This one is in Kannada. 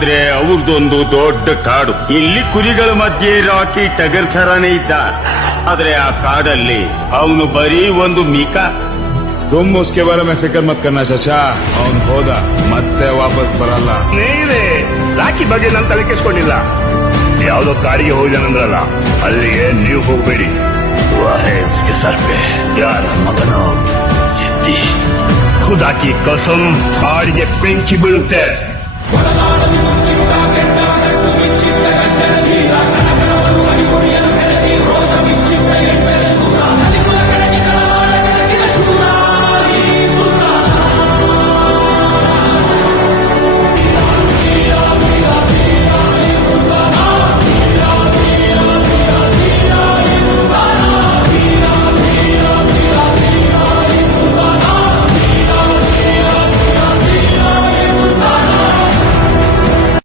ಆದ್ರೆ ಅವ್ರದೊಂದು ದೊಡ್ಡ ಕಾಡು. ಇಲ್ಲಿ ಕುರಿಗಳ ಮಧ್ಯೆ ರಾಕಿ ಟಗರ್ ಥರಾನೇ ಇದ್ದ. ಆದ್ರೆ ಆ ಕಾಡಲ್ಲಿ ಅವನು ಬರೀ ಒಂದು ಮಿಕ. तुम उसके बारे में फिक्र मत करना चाचा, ಅವನ್ ಹೋದ ಮತ್ತೆ ವಾಪಸ್ ಬರಲ್ಲ. ನೀವೇ ರಾಕಿ ಬಗ್ಗೆ ನಾನು ತಲೆ ಕೆಸ್ಕೊಂಡಿಲ್ಲ. ಯಾವ್ದೋ ಕಾಡಿಗೆ ಹೋಗಿದಾನಂದ್ರಲ್ಲ, ಅಲ್ಲಿಗೆ ನೀವು ಹೋಗ್ಬೇಡಿ. उसके सर पे यार मगनो सिद्धि खुदा की कसम ಕಾಡಿಗೆ ಬೆಂಕಿ ಬೀಳುತ್ತೆ.